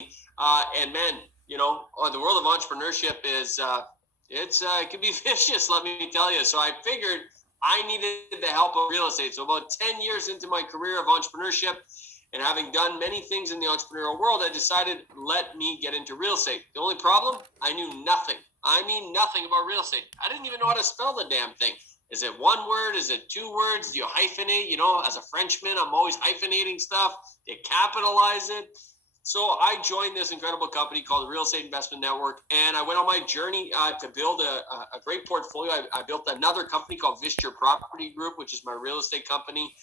And man, the world of entrepreneurship is it can be vicious, let me tell you. So I figured I needed the help of real estate. So about 10 years into my career of entrepreneurship and having done many things in the entrepreneurial world, I decided, let me get into real estate. The only problem, I knew nothing. I mean, nothing about real estate. I didn't even know how to spell the damn thing. Is it one word? Is it two words? Do you hyphenate? As a Frenchman, I'm always hyphenating stuff. Do you capitalize it? So I joined this incredible company called the Real Estate Investment Network, and I went on my journey to build a great portfolio. I built another company called Visture Property Group, which is my real estate company,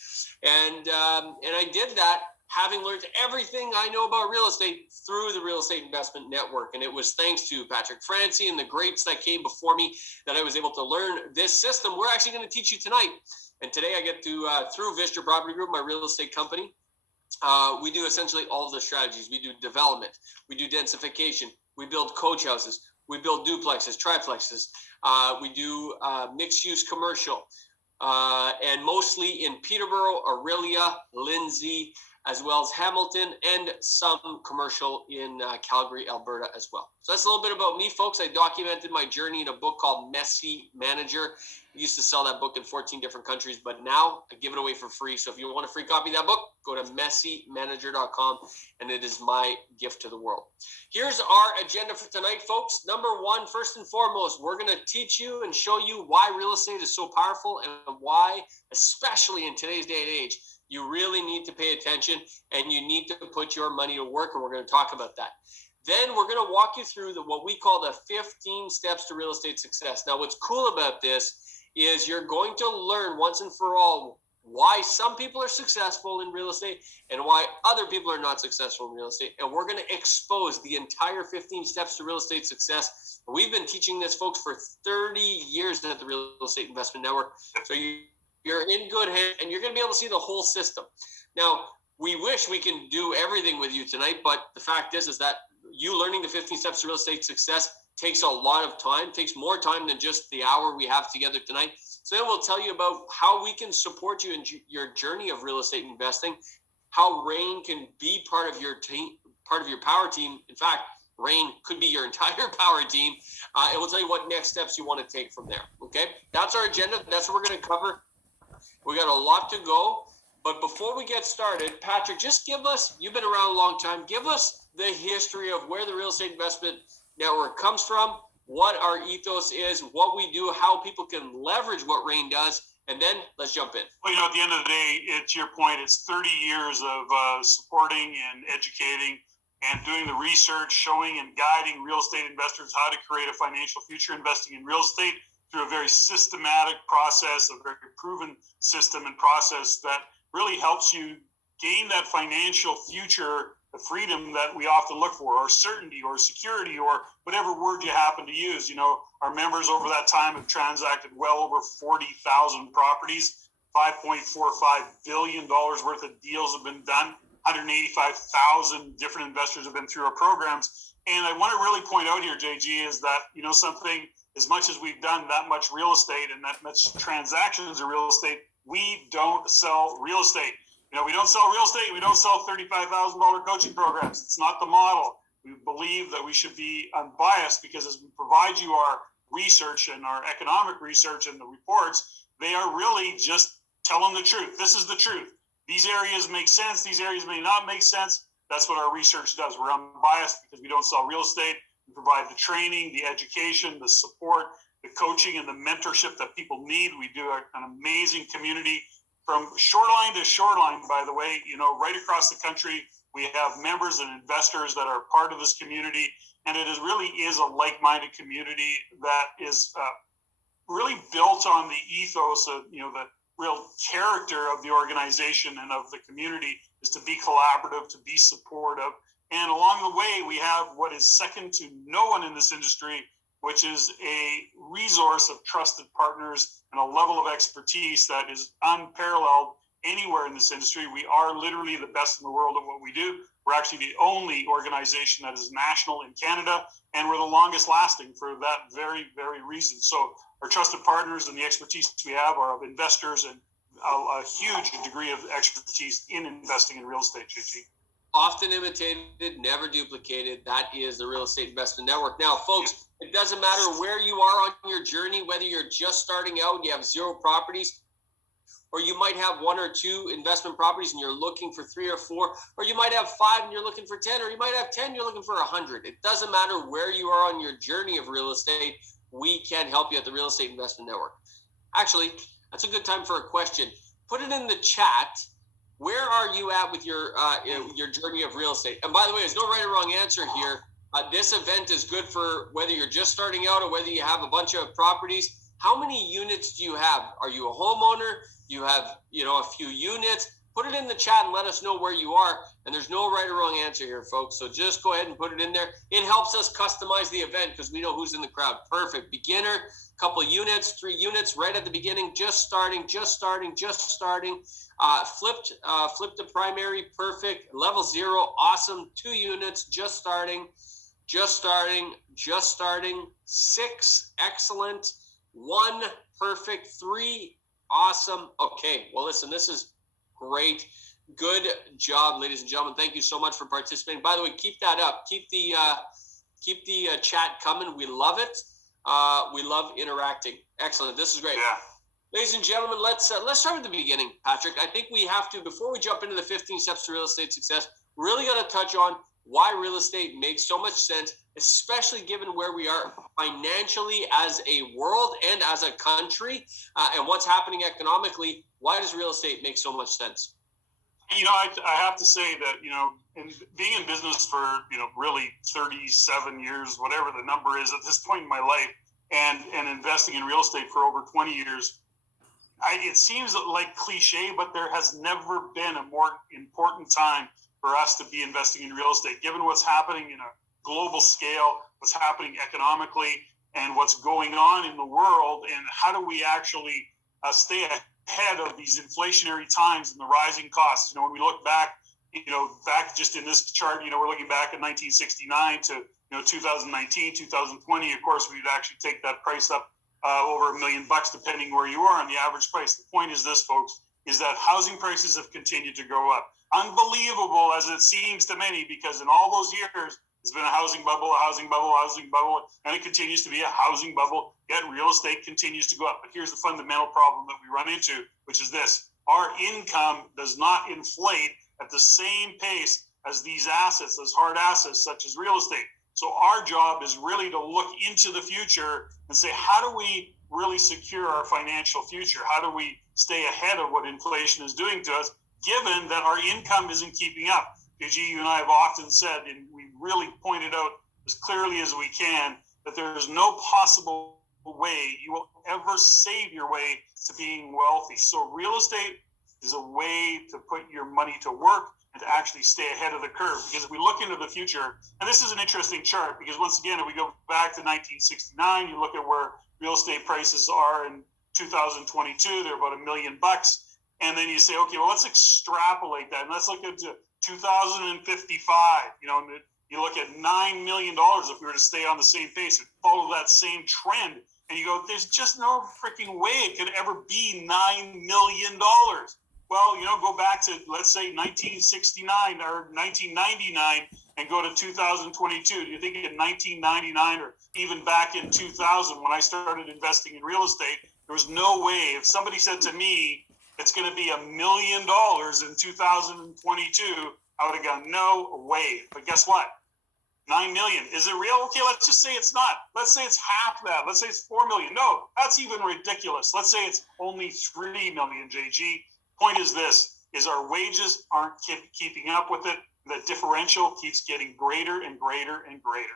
and I did that having learned everything I know about real estate through the Real Estate Investment Network. And it was thanks to Patrick Francie and the greats that came before me that I was able to learn this system we're actually going to teach you tonight. And today I get to, through Visture Property Group, my real estate company, we do essentially all of the strategies. We do development, we do densification, we build coach houses, we build duplexes, triplexes, we do mixed-use commercial, and mostly in Peterborough, Orillia, Lindsay, as well as Hamilton, and some commercial in Calgary, Alberta as well. So that's a little bit about me, folks. I documented my journey in a book called Messy Manager. I used to sell that book in 14 different countries, but now I give it away for free. So if you want a free copy of that book, go to messymanager.com, and it is my gift to the world. Here's our agenda for tonight, folks. Number one, first and foremost, we're going to teach you and show you why real estate is so powerful and why, especially in today's day and age, you really need to pay attention and you need to put your money to work, and we're going to talk about that. Then we're going to walk you through what we call the 15 steps to real estate success. Now, what's cool about this is you're going to learn once and for all why some people are successful in real estate and why other people are not successful in real estate. And we're going to expose the entire 15 steps to real estate success. We've been teaching this, folks, for 30 years at the Real Estate Investment Network. So you're in good hands, and you're going to be able to see the whole system. Now, we wish we can do everything with you tonight, but the fact is that you learning the 15 steps to real estate success takes a lot of time, takes more time than just the hour we have together tonight. So then we'll tell you about how we can support you in your journey of real estate investing, how REIN can be part of your team, part of your power team. In fact, REIN could be your entire power team, and we'll tell you what next steps you want to take from there. Okay, that's our agenda. That's what we're going to cover. We got a lot to go, but before we get started, Patrick, just give us, you've been around a long time, give us the history of where the Real Estate Investment Network comes from, what our ethos is, what we do, how people can leverage what REIN does, and then let's jump in. Well, at the end of the day, to your point, it's 30 years of supporting and educating and doing the research, showing and guiding real estate investors how to create a financial future investing in real estate through a very systematic process, a very proven system and process that really helps you gain that financial future, the freedom that we often look for, or certainty, or security, or whatever word you happen to use. Our members over that time have transacted well over 40,000 properties, $5.45 billion worth of deals have been done, 185,000 different investors have been through our programs. And I want to really point out here, JG, is that, something, as much as we've done that much real estate and that much transactions of real estate, we don't sell real estate. We don't sell real estate. We don't sell $35,000 coaching programs. It's not the model. We believe that we should be unbiased because as we provide you our research and our economic research and the reports, they are really just telling the truth. This is the truth. These areas make sense. These areas may not make sense. That's what our research does. We're unbiased because we don't sell real estate. We provide the training, the education, the support, the coaching, and the mentorship that people need. We do an amazing community from shoreline to shoreline, by the way, right across the country. We have members and investors that are part of this community, and it really is a like-minded community that is really built on the ethos of, the real character of the organization and of the community is to be collaborative, to be supportive. And along the way, we have what is second to no one in this industry, which is a resource of trusted partners and a level of expertise that is unparalleled anywhere in this industry. We are literally the best in the world at what we do. We're actually the only organization that is national in Canada, and we're the longest lasting for that very, very reason. So our trusted partners and the expertise we have are of investors and a huge degree of expertise in investing in real estate, JG. Often imitated, never duplicated. That is the Real Estate Investment Network. Now, folks, it doesn't matter where you are on your journey, whether you're just starting out and you have 0 properties, or you might have 1 or 2 investment properties and you're looking for 3 or 4, or you might have 5 and you're looking for 10, or you might have 10 and you're looking for 100. It doesn't matter where you are on your journey of real estate. We can help you at the Real Estate Investment Network. Actually, that's a good time for a question. Put it in the chat. Where are you at with your journey of real estate? And by the way, there's no right or wrong answer here. This event is good for whether you're just starting out or whether you have a bunch of properties. How many units do you have? Are you a homeowner? You have, a few units? Put it in the chat and let us know where you are. And there's no right or wrong answer here, folks. So just go ahead and put it in there. It helps us customize the event because we know who's in the crowd. Perfect. Beginner, couple of units, 3 units right at the beginning, just starting. Flipped to primary, perfect. Level 0, awesome. 2 units, just starting. 6, excellent. 1, perfect. 3, awesome. Okay, well, listen, this is great. Good job, ladies and gentlemen. Thank you so much for participating. By the way, keep that up. Keep the chat coming. We love it. We love interacting. Excellent. This is great. Yeah. Ladies and gentlemen, let's start at the beginning, Patrick. I think we have to, before we jump into the 15 steps to real estate success, really got to touch on why real estate makes so much sense, especially given where we are financially as a world and as a country, and what's happening economically. Why does real estate make so much sense? I have to say that, in being in business for, really 37 years, whatever the number is at this point in my life, and investing in real estate for over 20 years, it seems like cliche, but there has never been a more important time for us to be investing in real estate, given what's happening in a global scale, what's happening economically, and what's going on in the world, and how do we actually stay ahead of these inflationary times and the rising costs. When we look back, back just in this chart, we're looking back at 1969 to 2019, 2020. Of course, we'd actually take that price up over $1 million, depending where you are on the average price. The point is this, folks, is that housing prices have continued to go up. Unbelievable as it seems to many, because in all those years, it's been a housing bubble, and it continues to be a housing bubble, yet real estate continues to go up. But here's the fundamental problem that we run into, which is this. Our income does not inflate at the same pace as these assets, as hard assets such as real estate. So our job is really to look into the future and say, how do we really secure our financial future? How do we stay ahead of what inflation is doing to us, given that our income isn't keeping up? PG, you and I have often said, and we really pointed out as clearly as we can, that there is no possible way you will ever save your way to being wealthy. So real estate is a way to put your money to work and to actually stay ahead of the curve. Because if we look into the future, and this is an interesting chart, because once again, if we go back to 1969, you look at where real estate prices are in 2022, they're about $1 million. And then you say, okay, well, let's extrapolate that. And let's look at 2055, you look at $9 million if we were to stay on the same pace and follow that same trend. And you go, there's just no freaking way it could ever be $9 million. Well, go back to, let's say, 1969 or 1999 and go to 2022. Do you think in 1999 or even back in 2000 when I started investing in real estate, there was no way. If somebody said to me, it's going to be $1 million in 2022, I would have gone, no way. But guess what? 9 million. Is it real? Okay, let's just say it's not. Let's say it's half that. Let's say it's 4 million. No, that's even ridiculous. Let's say it's only 3 million, JG. Point is this, is our wages aren't keeping up with it. The differential keeps getting greater and greater and greater.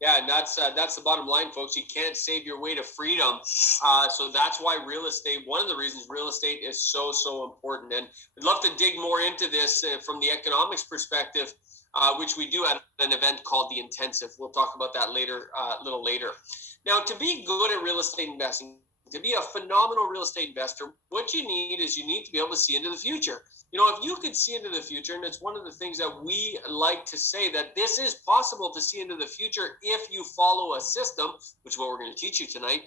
Yeah, and that's the bottom line, folks. You can't save your way to freedom. So that's why real estate, one of the reasons real estate is so, so important. And we'd love to dig more into this from the economics perspective, which we do at an event called The Intensive. We'll talk about that later, a little later. Now, to be good at real estate investing, to be a phenomenal real estate investor, what you need is you need to be able to see into the future. If you could see into the future, and it's one of the things that we like to say, that this is possible to see into the future if you follow a system, which is what we're going to teach you tonight,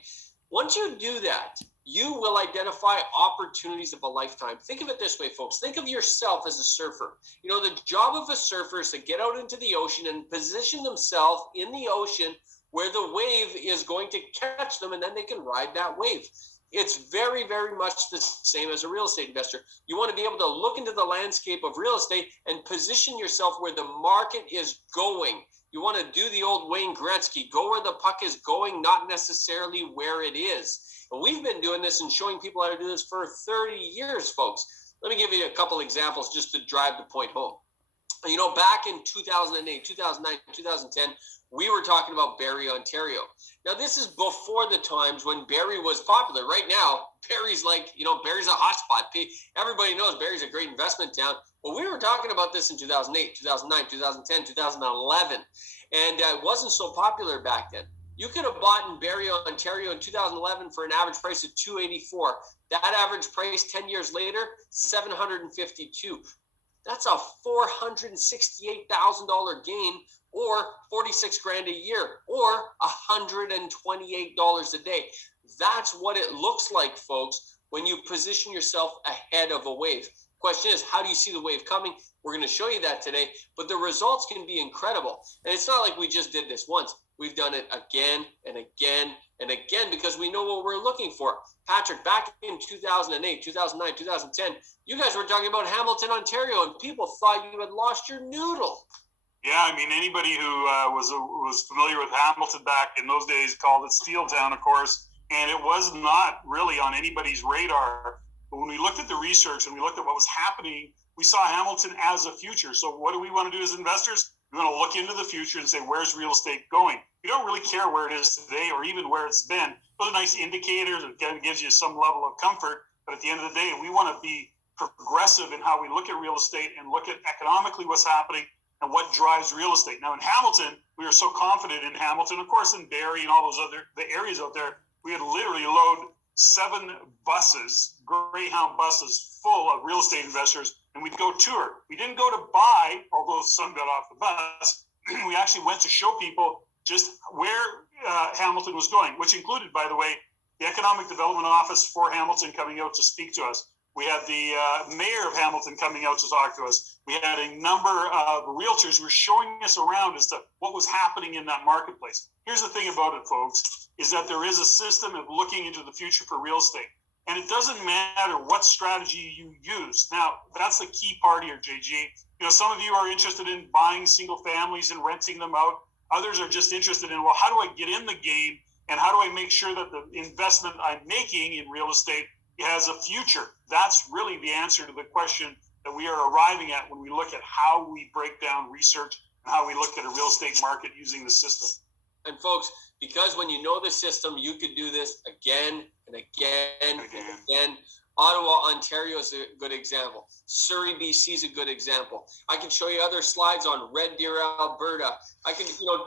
Once you do that, you will identify opportunities of a lifetime. Think of it this way, folks. Think of yourself as a surfer. You know, the job of a surfer is to get out into the ocean and position themselves in the ocean where the wave is going to catch them, and then they can ride that wave. It's very, very much the same as a real estate investor. You want to be able to look into the landscape of real estate and position yourself where the market is going. You want to do the old Wayne Gretzky, go where the puck is going, not necessarily where it is. And we've been doing this and showing people how to do this for 30 years, folks. Let me give you a couple examples just to drive the point home. You know, back in 2008, 2009, 2010, we were talking about Barrie, Ontario. Now, this is before the times when Barrie was popular. Right now, Barrie's like, you know, Barrie's a hotspot. Everybody knows Barrie's a great investment town. But we were talking about this in 2008, 2009, 2010, 2011. And it wasn't so popular back then. You could have bought in Barrie, Ontario in 2011 for an average price of $284. That average price 10 years later, $752. That's a $468,000 gain, or 46 grand a year, or $128 a day. That's what it looks like, folks, when you position yourself ahead of a wave. Question is, how do you see the wave coming? We're going to show you that today, but the results can be incredible. And it's not like we just did this once. We've done it again and again and again because we know what we're looking for. Patrick, back in 2008, 2009, 2010, you guys were talking about Hamilton, Ontario, and people thought you had lost your noodle. Yeah, I mean, anybody who was familiar with Hamilton back in those days called it Steel Town, of course, and it was not really on anybody's radar. But when we looked at the research and we looked at what was happening, we saw Hamilton as a future. So what do we want to do as investors? We want to look into the future and say, where's real estate going? We don't really care where it is today or even where it's been. Those are nice indicators. It gives you some level of comfort. But at the end of the day, we want to be progressive in how we look at real estate and look at economically what's happening and what drives real estate. Now in Hamilton, we were so confident in Hamilton, of course in Barrie and all those the areas out there, we had literally load 7 buses, Greyhound buses full of real estate investors, and we'd go tour. We didn't go to buy, although some got off the bus. We actually went to show people just where Hamilton was going, which included, by the way, the Economic Development Office for Hamilton coming out to speak to us. We had the mayor of Hamilton coming out to talk to us. We had a number of realtors who were showing us around as to what was happening in that marketplace. Here's the thing about it, folks, is that there is a system of looking into the future for real estate. And it doesn't matter what strategy you use. Now, that's the key part here, JG. You know, some of you are interested in buying single families and renting them out. Others are just interested in, well, how do I get in the game? And how do I make sure that the investment I'm making in real estate has a future? That's really the answer to the question that we are arriving at when we look at how we break down research and how we look at a real estate market using the system. And folks, because when you know the system, you could do this again and again and again. Ottawa, Ontario is a good example. Surrey, BC is a good example. I can show you other slides on Red Deer, Alberta.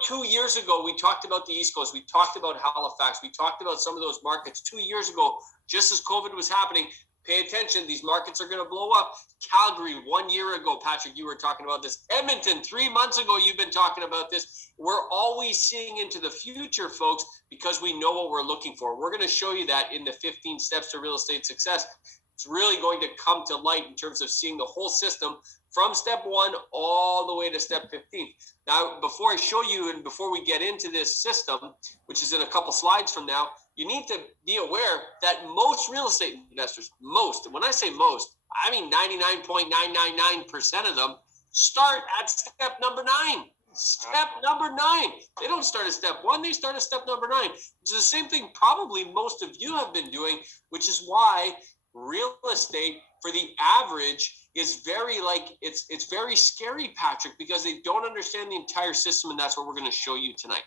2 years ago, we talked about the East Coast. We talked about Halifax. We talked about some of those markets 2 years ago, just as COVID was happening. Pay attention. These markets are going to blow up. Calgary, 1 year ago, Patrick, you were talking about this. Edmonton, 3 months ago, you've been talking about this. We're always seeing into the future, folks, because we know what we're looking for. We're going to show you that in the 15 steps to real estate success. It's really going to come to light in terms of seeing the whole system from step 1 all the way to step 15. Now, before I show you and before we get into this system, which is in a couple slides from now, you need to be aware that most real estate investors, when I say most, I mean 99.999% of them start at step number 9. Step number 9. They don't start at step 1, they start at step number 9. It's the same thing probably most of you have been doing, which is why real estate for the average is very it's very scary, Patrick, because they don't understand the entire system, and that's what we're going to show you tonight.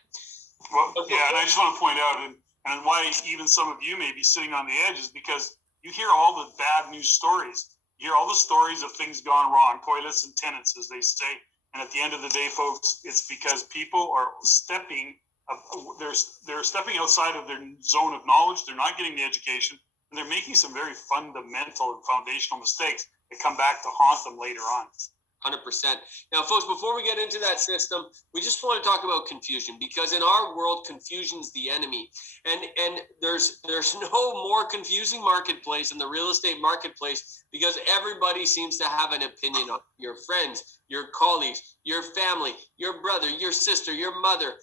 Well, yeah, and I just want to point out, and why even some of you may be sitting on the edge is because you hear all the bad news stories. You hear all the stories of things gone wrong, toilets and tenants, as they say. And at the end of the day, folks, it's because people are they're stepping outside of their zone of knowledge. They're not getting the education, and they're making some very fundamental and foundational mistakes that come back to haunt them later on. 100%. Now, folks, before we get into that system, we just want to talk about confusion, because in our world, confusion's the enemy. And there's no more confusing marketplace in the real estate marketplace, because everybody seems to have an opinion on your friends, your colleagues, your family, your brother, your sister, your mother,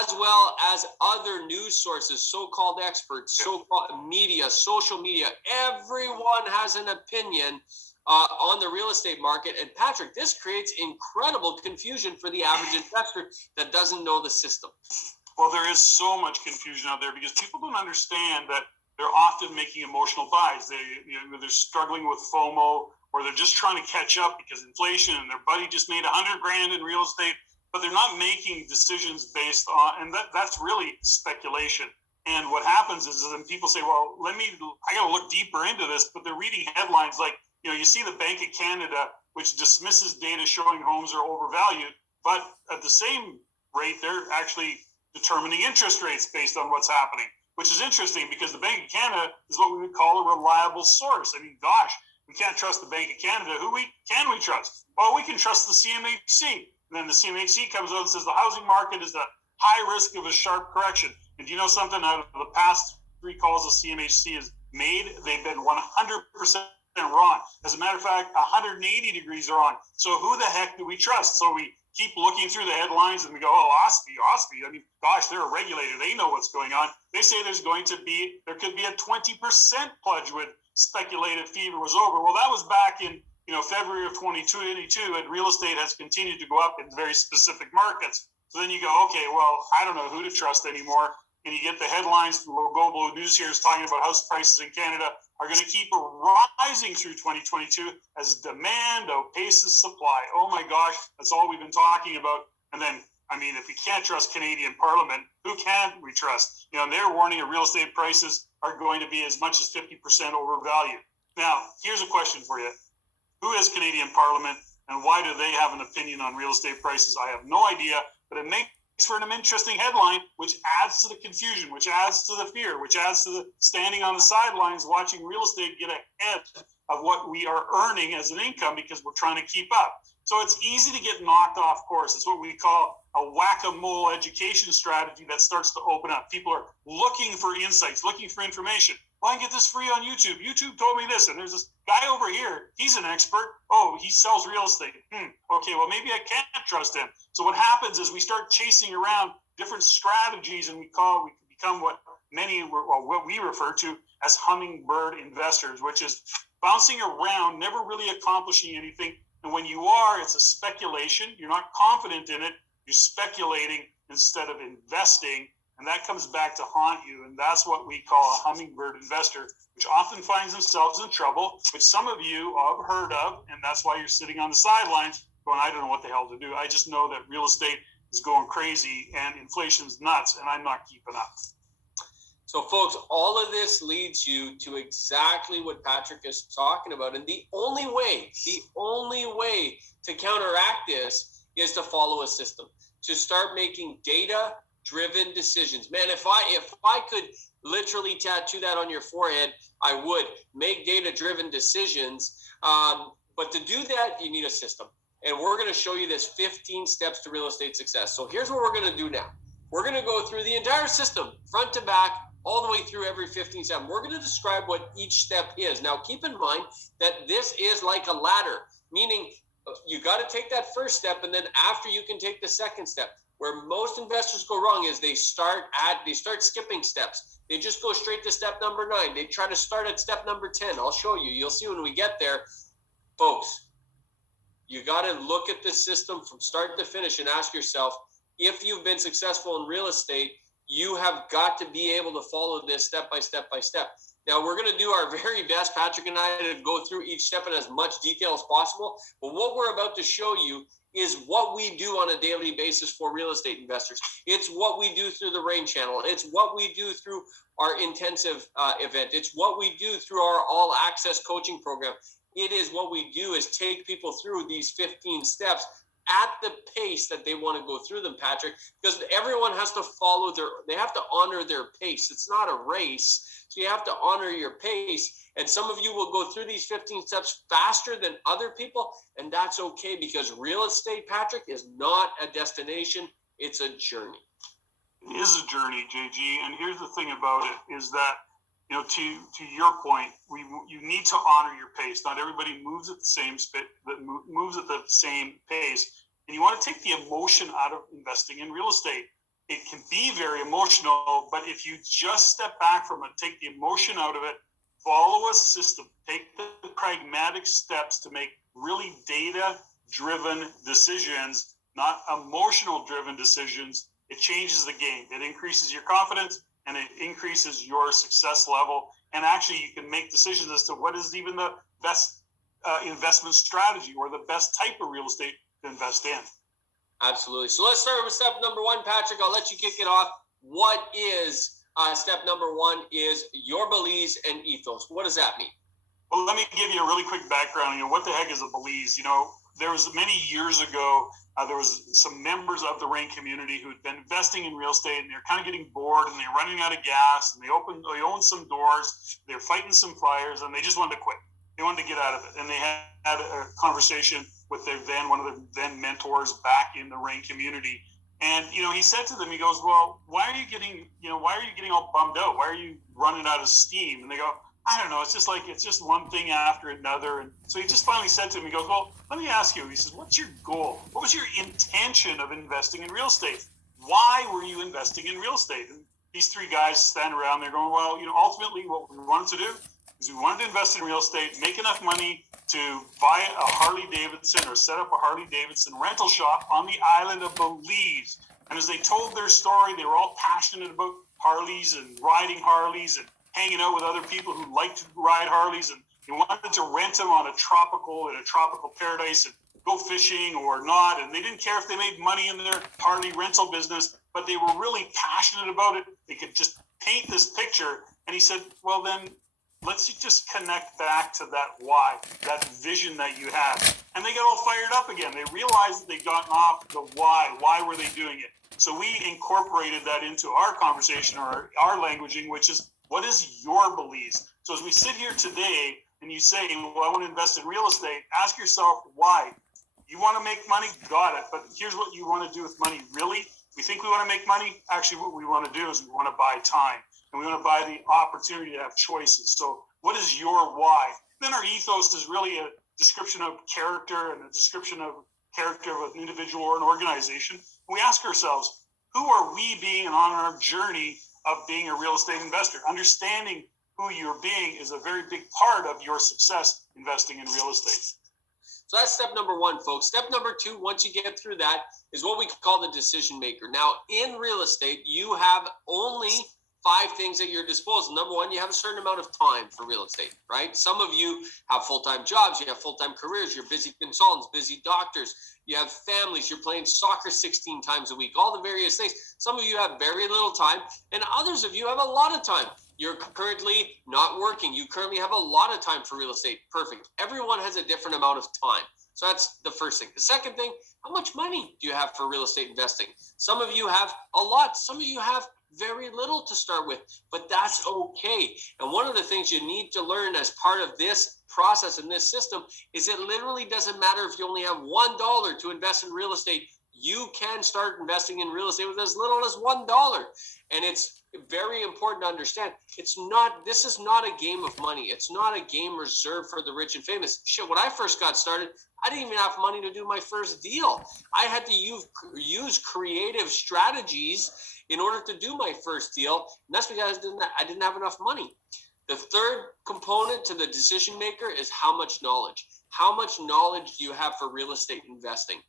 as well as other news sources, so-called experts, so-called media, social media. Everyone has an opinion on the real estate market. And Patrick, this creates incredible confusion for the average investor that doesn't know the system. Well, there is so much confusion out there because people don't understand that they're often making emotional buys. They're struggling with FOMO, or they're just trying to catch up because inflation, and their buddy just made $100,000 in real estate, but they're not making decisions based on, and that's really speculation. And what happens is then people say, well, I got to look deeper into this, but they're reading headlines like, you see the Bank of Canada, which dismisses data showing homes are overvalued, but at the same rate, they're actually determining interest rates based on what's happening, which is interesting because the Bank of Canada is what we would call a reliable source. I mean, gosh, we can't trust the Bank of Canada. Who can we trust? Well, we can trust the CMHC. And then the CMHC comes out and says the housing market is at high risk of a sharp correction. And do you know something? Out of the past 3 calls the CMHC has made, they've been 100% wrong. As a matter of fact, 180 degrees are wrong. So who the heck do we trust? So we keep looking through the headlines and we go, oh, OSFI. I mean, gosh, they're a regulator. They know what's going on. They say there could be a 20% pledge when speculative fever was over. Well, that was back in February of 2022, and real estate has continued to go up in very specific markets. So then you go, okay, well, I don't know who to trust anymore. And you get the headlines, the global news here is talking about house prices in Canada are going to keep rising through 2022 as demand outpaces supply. Oh my gosh, that's all we've been talking about. And then, I mean, if we can't trust Canadian Parliament, who can we trust? They're warning that real estate prices are going to be as much as 50% overvalued. Now, here's a question for you. Who is Canadian Parliament, and why do they have an opinion on real estate prices? I have no idea, but it makes for an interesting headline, which adds to the confusion, which adds to the fear, which adds to the standing on the sidelines watching real estate get ahead of what we are earning as an income because we're trying to keep up. So it's easy to get knocked off course. It's what we call a whack-a-mole education strategy that starts to open up. People are looking for insights, looking for information. Well, I can get this free on YouTube. YouTube told me this, and there's this guy over here. He's an expert. Oh, he sells real estate. Okay, well, maybe I can't trust him. So what happens is we start chasing around different strategies, and we become what we refer to as hummingbird investors, which is bouncing around, never really accomplishing anything. And when you are, it's a speculation. You're not confident in it. You're speculating instead of investing. And that comes back to haunt you. And that's what we call a hummingbird investor, which often finds themselves in trouble, which some of you have heard of. And that's why you're sitting on the sidelines going, I don't know what the hell to do. I just know that real estate is going crazy and inflation's nuts and I'm not keeping up. So, folks, all of this leads you to exactly what Patrick is talking about. And the only way to counteract this is to follow a system, to start making data-driven decisions. Man, if I could literally tattoo that on your forehead, I would. Make data-driven decisions. But to do that, you need a system. And we're going to show you this 15 steps to real estate success. So here's what we're going to do now. We're going to go through the entire system, front to back, all the way through every 15 steps. We're going to describe what each step is. Now, keep in mind that this is like a ladder, meaning you got to take that first step, and then after you can take the second step. Where most investors go wrong is they start skipping steps. They just go straight to step number 9. They try to start at step number 10. I'll show you. You'll see when we get there. Folks, you got to look at the system from start to finish and ask yourself, if you've been successful in real estate, you have got to be able to follow this step by step by step. Now, we're going to do our very best, Patrick and I, to go through each step in as much detail as possible. But what we're about to show you is what we do on a daily basis for real estate investors. It's what we do through the REIN channel. It's what we do through our intensive event. It's what we do through our all access coaching program. It is what we do is take people through these 15 steps at the pace that they want to go through them, Patrick, because everyone has to follow they have to honor their pace. It's not a race. So you have to honor your pace. And some of you will go through these 15 steps faster than other people. And that's okay, because real estate, Patrick, is not a destination. It's a journey. It is a journey, JG. And here's the thing about it is that, to your point, you need to honor your pace. Not everybody moves at the same pace, and you want to take the emotion out of investing in real estate. It can be very emotional, but if you just step back from it, take the emotion out of it, follow a system, take the pragmatic steps to make really data-driven decisions, not emotional-driven decisions, it changes the game. It increases your confidence, and it increases your success level. And actually, you can make decisions as to what is even the best investment strategy or the best type of real estate to invest in. Absolutely. So let's start with step number one, Patrick. I'll let you kick it off. What is step number one is your beliefs and ethos. What does that mean? Well, let me give you a really quick background. What the heck is a beliefs? There was many years ago, there was some members of the REIN community who had been investing in real estate, and they're kind of getting bored, and they're running out of gas, and they owned some doors, they're fighting some fires, and they just wanted to quit. They wanted to get out of it. And they had a conversation with one of their mentors back in the REIN community. And, he said to them, he goes, well, why are you getting all bummed out? Why are you running out of steam? And they go, I don't know. It's just one thing after another. And so he just finally said to him, he goes, well, let me ask you. He says, what's your goal? What was your intention of investing in real estate? Why were you investing in real estate? And these three guys stand around there going, well, ultimately what we wanted to do is we wanted to invest in real estate, make enough money to buy a Harley Davidson or set up a Harley Davidson rental shop on the island of Belize. And as they told their story, they were all passionate about Harleys and riding Harleys and hanging out with other people who like to ride Harleys, and they wanted to rent them in a tropical paradise and go fishing or not. And they didn't care if they made money in their Harley rental business, but they were really passionate about it. They could just paint this picture. And he said, well, then let's just connect back to that why, that vision that you had. And they got all fired up again. They realized that they'd gotten off the why. Why were they doing it? So we incorporated that into our conversation or our languaging, which is, what is your beliefs? So as we sit here today and you say, well, I want to invest in real estate, ask yourself why. You want to make money? Got it. But here's what you want to do with money. Really? We think we want to make money? Actually, what we want to do is we want to buy time. And we want to buy the opportunity to have choices. So what is your why? Then our ethos is really a description of character and a description of character of an individual or an organization. And we ask ourselves, who are we being on our journey of being a real estate investor? Understanding who you're being is a very big part of your success investing in real estate. So that's step number one, folks. Step number two, once you get through that, is what we call the decision maker. Now, in real estate, you have only 5 things at your disposal. Number one, you have a certain amount of time for real estate, right? Some of you have full-time jobs, you have full-time careers, you're busy consultants, busy doctors, you have families, you're playing soccer 16 times a week, all the various things. Some of you have very little time, and others of you have a lot of time. You're currently not working. You currently have a lot of time for real estate. Perfect. Everyone has a different amount of time. So that's the first thing. The second thing, how much money do you have for real estate investing? Some of you have a lot. Some of you have very little to start with, but that's okay. And one of the things you need to learn as part of this process and this system is it literally doesn't matter if you only have $1 to invest in real estate. You can start investing in real estate with as little as $1. And it's very important to understand this is not a game of money. It's not a game reserved for the rich and famous. Shit, when I first got started, I didn't even have money to do my first deal. I had to use creative strategies in order to do my first deal. And that's because I didn't have enough money. The third component to the decision maker is how much knowledge. How much knowledge do you have for real estate investing?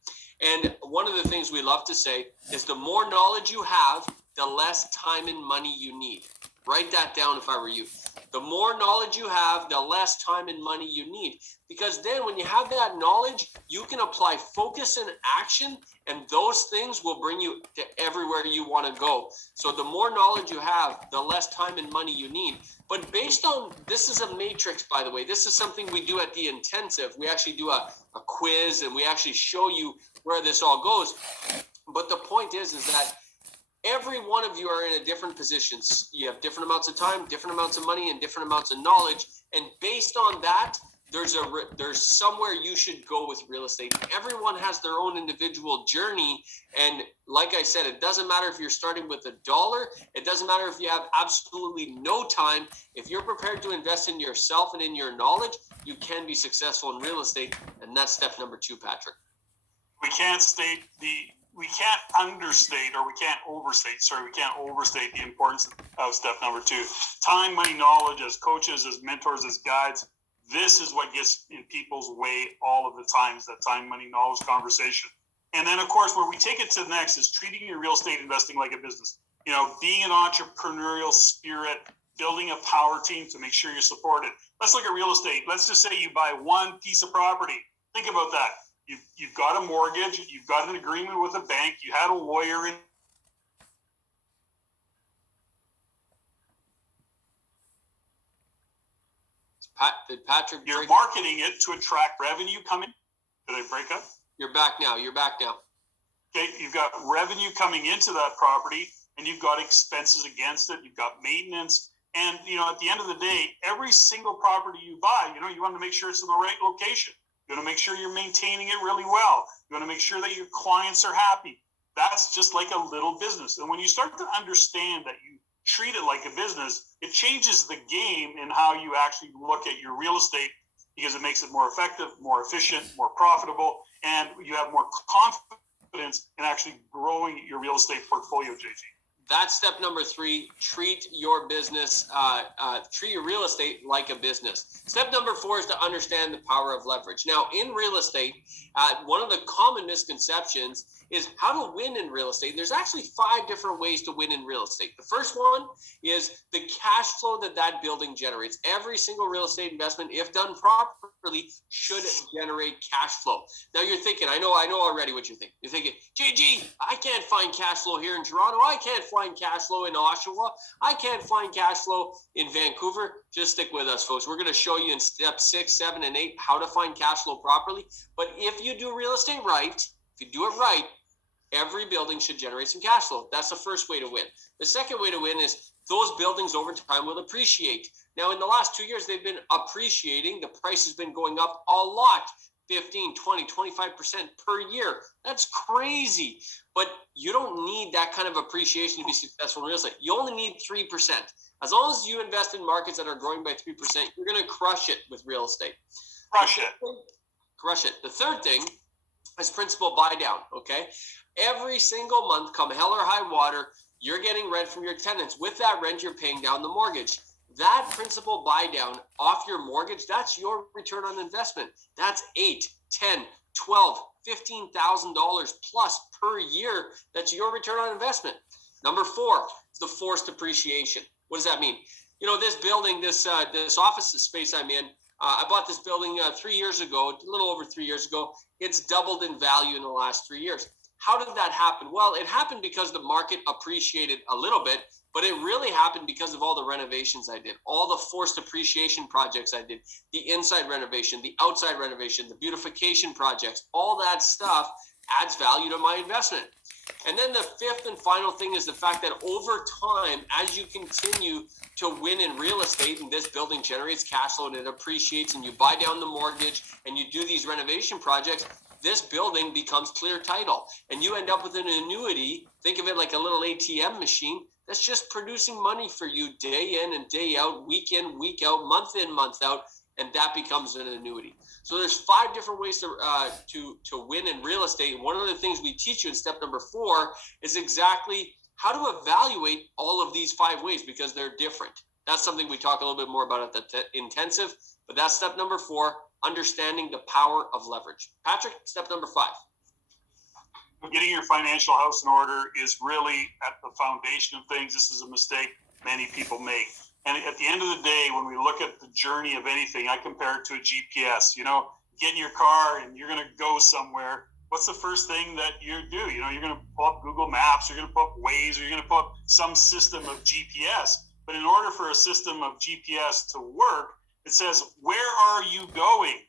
And one of the things we love to say is the more knowledge you have, the less time and money you need. Write that down if I were you. The more knowledge you have, the less time and money you need. Because then when you have that knowledge, you can apply focus and action, and those things will bring you to everywhere you want to go. So the more knowledge you have, the less time and money you need. But based on, this is a matrix, by the way. This is something we do at the intensive. We actually do a quiz, and we actually show you where this all goes. But the point is that every one of you are in a different positions. You have different amounts of time, different amounts of money, and different amounts of knowledge. And based on that, there's somewhere you should go with real estate. Everyone has their own individual journey. And like I said, it doesn't matter if you're starting with $1. It doesn't matter if you have absolutely no time. If you're prepared to invest in yourself and in your knowledge, you can be successful in real estate. And that's step number 2, Patrick. We can't understate, or we can't overstate the importance of step number 2. Time, money, knowledge. As coaches, as mentors, as guides, this is what gets in people's way all of the times, that time, money, knowledge conversation. And then, of course, where we take it to the next is treating your real estate investing like a business. You know, being an entrepreneurial spirit, building a power team to make sure you're supported. Let's look at real estate. Let's just say you buy one piece of property. Think about that. You've got a mortgage, you've got an agreement with a bank, you had a lawyer in. Did Patrick? You're marketing it to attract revenue coming. Did I break up? You're back now. Okay, you've got revenue coming into that property, and you've got expenses against it. You've got maintenance, and at the end of the day, every single property you buy, you want to make sure it's in the right location. You want to make sure you're maintaining it really well. You want to make sure that your clients are happy. That's just like a little business. And when you start to understand that you treat it like a business, it changes the game in how you actually look at your real estate, because it makes it more effective, more efficient, more profitable, and you have more confidence in actually growing your real estate portfolio, JG. That's step number 3. Treat your business, treat your real estate like a business. Step number 4 is to understand the power of leverage. Now, in real estate, one of the common misconceptions is how to win in real estate. There's actually 5 different ways to win in real estate. The first one is the cash flow that building generates. Every single real estate investment, if done properly, should generate cash flow. Now you're thinking, I know already what you're thinking. You're thinking, JG, I can't find cash flow here in Toronto. I can't find cash flow in Oshawa. I can't find cash flow in Vancouver. Just stick with us, folks. We're going to show you in step 6, 7, and 8 how to find cash flow properly. But if you do real estate right, every building should generate some cash flow. That's the first way to win. The second way to win is those buildings over time will appreciate. Now, in the last 2 years, they've been appreciating. The price has been going up a lot, 15, 20, 25% per year. That's crazy. But you don't need that kind of appreciation to be successful in real estate. You only need 3%. As long as you invest in markets that are growing by 3%, you're going to crush it with real estate. Crush it. The third thing is principal buy down, okay? Every single month, come hell or high water, you're getting rent from your tenants. With that rent, you're paying down the mortgage. That principal buy down off your mortgage, that's your return on investment. That's $8, $10, $12, $15,000 plus per year. That's your return on investment. Number 4 is the forced appreciation. What does that mean? This building, this office space I'm in, I bought this building 3 years ago, a little over 3 years ago. It's doubled in value in the last 3 years. How did that happen? Well, it happened because the market appreciated a little bit, but it really happened because of all the renovations I did, all the forced appreciation projects I did, the inside renovation, the outside renovation, the beautification projects, all that stuff adds value to my investment. And then the 5th and final thing is the fact that over time, as you continue to win in real estate and this building generates cash flow and it appreciates and you buy down the mortgage and you do these renovation projects, this building becomes clear title and you end up with an annuity. Think of it like a little ATM machine that's just producing money for you day in and day out, week in, week out, month in, month out, and that becomes an annuity. So there's 5 different ways to win in real estate. One of the things we teach you in step number 4 is exactly how to evaluate all of these 5 ways because they're different. That's something we talk a little bit more about at the intensive, but that's step number 4, understanding the power of leverage. Patrick, step number 5. Getting your financial house in order is really at the foundation of things. This is a mistake many people make. And at the end of the day, when we look at the journey of anything, I compare it to a GPS. Get in your car and you're going to go somewhere. What's the first thing that you do? You're going to pull up Google Maps, you're going to pull up Waze, or you're going to pull up some system of GPS. But in order for a system of GPS to work, it says, where are you going?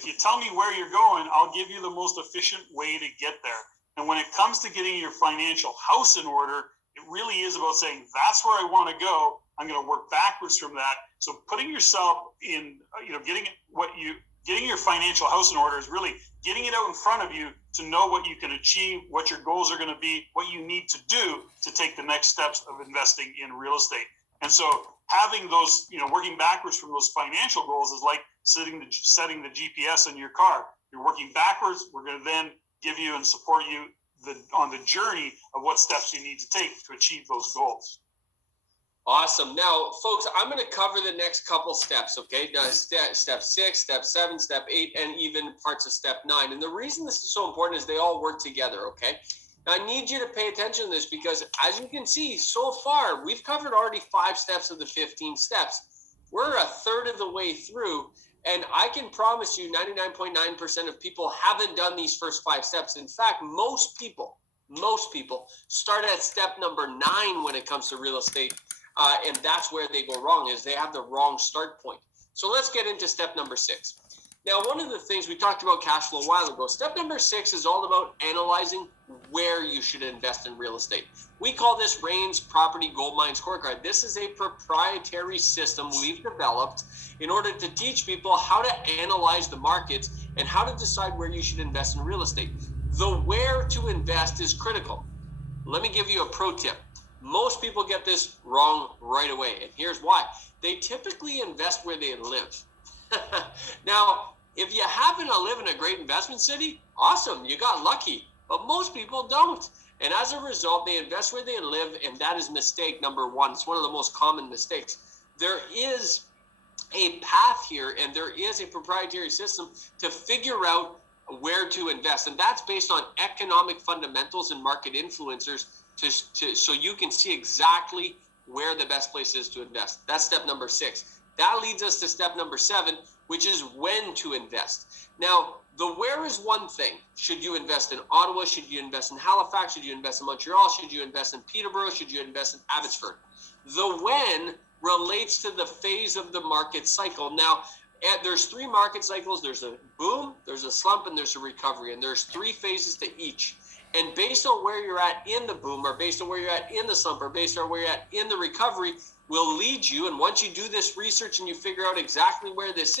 If you tell me where you're going, I'll give you the most efficient way to get there. And when it comes to getting your financial house in order, it really is about saying, that's where I want to go. I'm going to work backwards from that. So putting yourself in, getting your financial house in order is really getting it out in front of you to know what you can achieve, what your goals are going to be, what you need to do to take the next steps of investing in real estate. And so having those, working backwards from those financial goals is like setting the GPS in your car. You're working backwards. We're going to then give you and support you on the journey of what steps you need to take to achieve those goals. Awesome. Now, folks, I'm going to cover the next couple steps, okay? Step 6, step 7, step 8, and even parts of step 9. And the reason this is so important is they all work together, okay? Now, I need you to pay attention to this because, as you can see, so far, we've covered already 5 steps of the 15 steps. We're a third of the way through, and I can promise you 99.9% of people haven't done these first 5 steps. In fact, most people start at step number 9 when it comes to real estate. And that's where they go wrong, is they have the wrong start point. So let's get into step number 6. Now, one of the things we talked about cash flow a while ago, step number 6 is all about analyzing where you should invest in real estate. We call this REIN's Property Goldmine Scorecard. This is a proprietary system we've developed in order to teach people how to analyze the markets and how to decide where you should invest in real estate. The where to invest is critical. Let me give you a pro tip. Most people get this wrong right away, and here's why. They typically invest where they live. Now, if you happen to live in a great investment city, awesome, you got lucky, but most people don't. And as a result, they invest where they live, and that is mistake number 1. It's one of the most common mistakes. There is a path here, and there is a proprietary system to figure out where to invest, and that's based on economic fundamentals and market influencers so you can see exactly where the best place is to invest. That's step number 6. That leads us to step number 7, which is when to invest. Now, the where is one thing. Should you invest in Ottawa? Should you invest in Halifax? Should you invest in Montreal? Should you invest in Peterborough? Should you invest in Abbotsford? The when relates to the phase of the market cycle. Now, there's 3 market cycles. There's a boom, there's a slump, and there's a recovery. And there's 3 phases to each. And based on where you're at in the boom, or based on where you're at in the slump, or based on where you're at in the recovery, will lead you. And once you do this research and you figure out exactly where this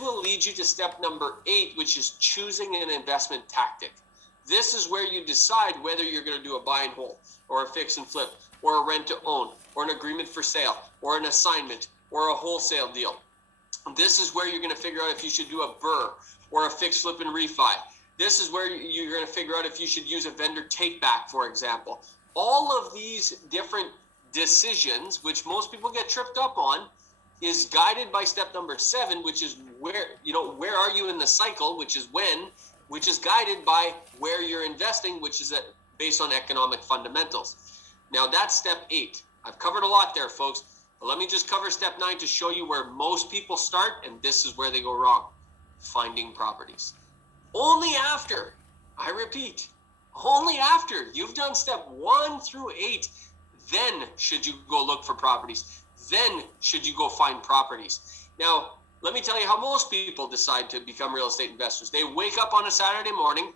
will lead you to step number 8, which is choosing an investment tactic. This is where you decide whether you're going to do a buy and hold, or a fix and flip, or a rent to own, or an agreement for sale, or an assignment, or a wholesale deal. This is where you're going to figure out if you should do a BRRRR, or a fix, flip, and refi. This is where you're going to figure out if you should use a vendor take back, for example. All of these different decisions, which most people get tripped up on, is guided by step number 7, which is where are you in the cycle, which is when, which is guided by where you're investing, which is based on economic fundamentals. Now that's step 8. I've covered a lot there, folks, but let me just cover step 9 to show you where most people start, and this is where they go wrong: finding properties. Only after, I repeat, only after you've done step 1 through 8, then should you go look for properties. Then should you go find properties. Now, let me tell you how most people decide to become real estate investors. They wake up on a Saturday morning,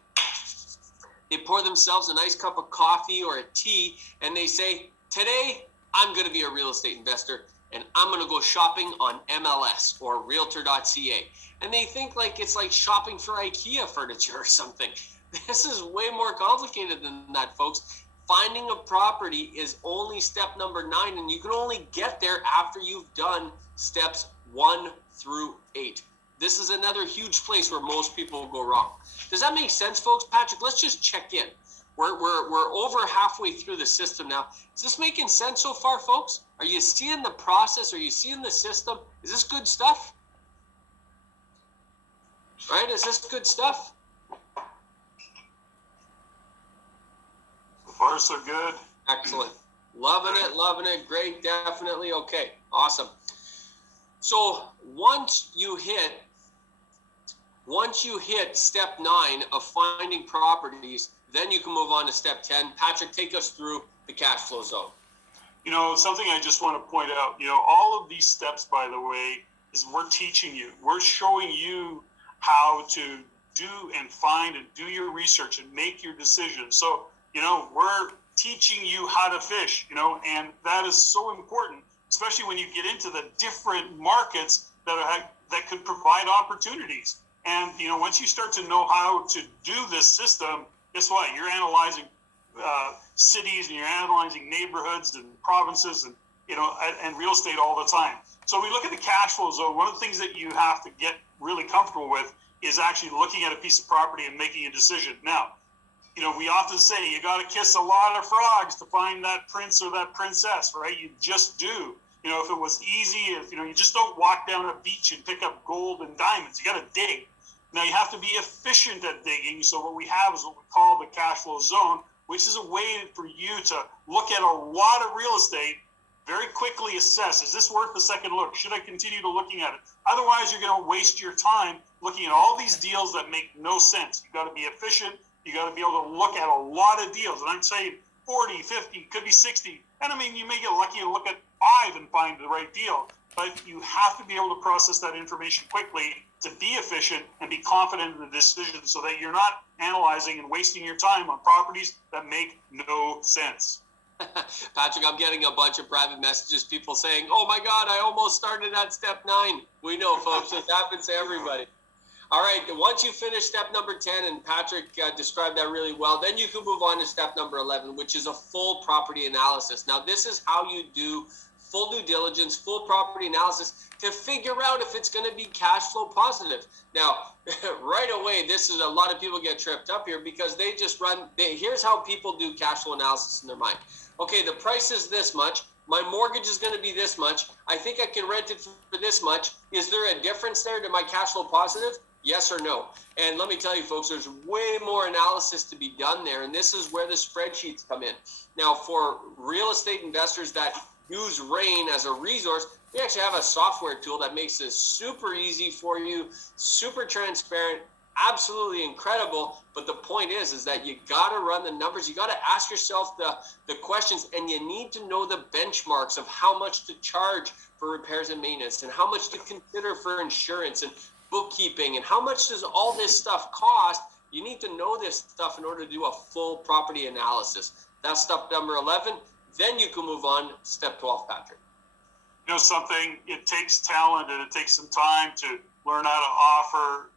they pour themselves a nice cup of coffee or a tea, and they say, today I'm going to be a real estate investor, and I'm going to go shopping on MLS or realtor.ca. And they think like it's like shopping for IKEA furniture or something. This is way more complicated than that, folks. Finding a property is only step number 9, and you can only get there after you've done steps 1 through 8. This is another huge place where most people go wrong. Does that make sense, folks? Patrick, let's just check in. We're over halfway through the system now. Is this making sense so far, folks? Are you seeing the process? Are you seeing the system? Is this good stuff? Right? Is this good stuff? So far, so good. Excellent. Loving it. Great. Definitely. Okay. Awesome. So once you hit step 9 of finding properties, then you can move on to step 10. Patrick, take us through the cash flow zone. Something I just want to point out, all of these steps, by the way, is we're teaching you. We're showing you how to do and find and do your research and make your decisions. So, we're teaching you how to fish, and that is so important, especially when you get into the different markets that could provide opportunities. And, once you start to know how to do this system, guess what? You're analyzing cities, and you're analyzing neighborhoods and provinces and, and real estate all the time. So we look at the cash flow zone. One of the things that you have to get really comfortable with is actually looking at a piece of property and making a decision. Now, we often say you got to kiss a lot of frogs to find that prince or that princess, right? You just do. If it was easy, if you just don't walk down a beach and pick up gold and diamonds, you got to dig. Now you have to be efficient at digging. So what we have is what we call the cash flow zone, which is a way for you to look at a lot of real estate, very quickly assess, is this worth a second look? Should I continue to looking at it? Otherwise, you're going to waste your time looking at all these deals that make no sense. You got to be efficient. You got to be able to look at a lot of deals. And I'm saying 40, 50, could be 60. And I mean, you may get lucky and look at 5 and find the right deal. But you have to be able to process that information quickly to be efficient and be confident in the decision so that you're not analyzing and wasting your time on properties that make no sense. Patrick, I'm getting a bunch of private messages, people saying, oh my God, I almost started at step 9. We know, folks, it happens to everybody. All right, once you finish step number 10, and Patrick described that really well, then you can move on to step number 11, which is a full property analysis. Now, this is how you do full due diligence, full property analysis to figure out if it's going to be cash flow positive. Now, right away, this is a lot of people get tripped up here because they just here's how people do cash flow analysis in their mind. Okay, the price is this much. My mortgage is going to be this much. I think I can rent it for this much. Is there a difference there to my cash flow positive? Yes or no? And let me tell you, folks, there's way more analysis to be done there. And this is where the spreadsheets come in. Now, for real estate investors that use REIN as a resource, we actually have a software tool that makes this super easy for you, super transparent, absolutely incredible. But the point is that you got to run the numbers. You got to ask yourself the questions, and you need to know the benchmarks of how much to charge for repairs and maintenance and how much to consider for insurance and bookkeeping and how much does all this stuff cost. You need to know this stuff in order to do a full property analysis. That's step number 11. Then you can move on to step 12, Patrick. Something, it takes talent and it takes some time to learn how to offer,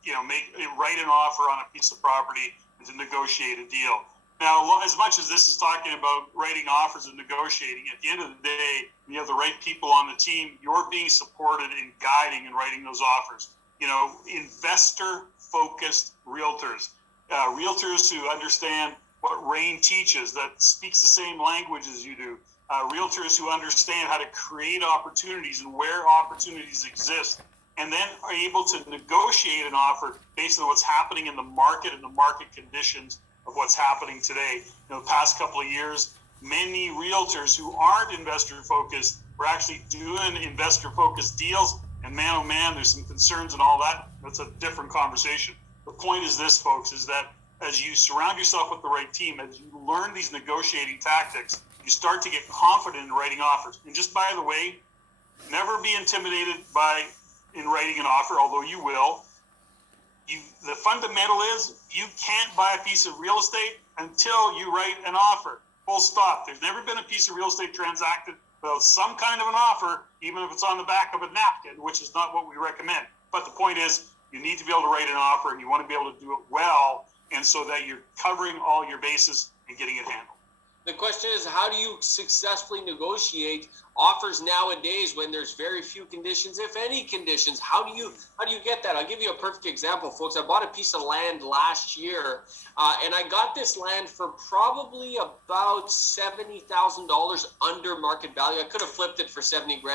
write an offer on a piece of property and to negotiate a deal. Now, as much as this is talking about writing offers and negotiating, at the end of the day, when you have the right people on the team, you're being supported in guiding and writing those offers. Investor-focused realtors, realtors who understand what REIN teaches, that speaks the same language as you do, realtors who understand how to create opportunities and where opportunities exist, and then are able to negotiate an offer based on what's happening in the market and the market conditions of what's happening today. The past couple of years, many realtors who aren't investor-focused were actually doing investor-focused deals. And man, oh man, there's some concerns and all that. That's a different conversation. The point is this, folks, is that as you surround yourself with the right team, as you learn these negotiating tactics, you start to get confident in writing offers. And just by the way, never be intimidated in writing an offer, although you will. The fundamental is you can't buy a piece of real estate until you write an offer. Full stop. There's never been a piece of real estate transacted without some kind of an offer, even if it's on the back of a napkin, which is not what we recommend. But the point is, you need to be able to write an offer, and you want to be able to do it well, and so that you're covering all your bases and getting it handled. The question is, how do you successfully negotiate offers nowadays when there's very few conditions, if any conditions? How do you get that? I'll give you a perfect example, folks. I bought a piece of land last year, and I got this land for probably about $70,000 under market value. I could have flipped it for 70 grand.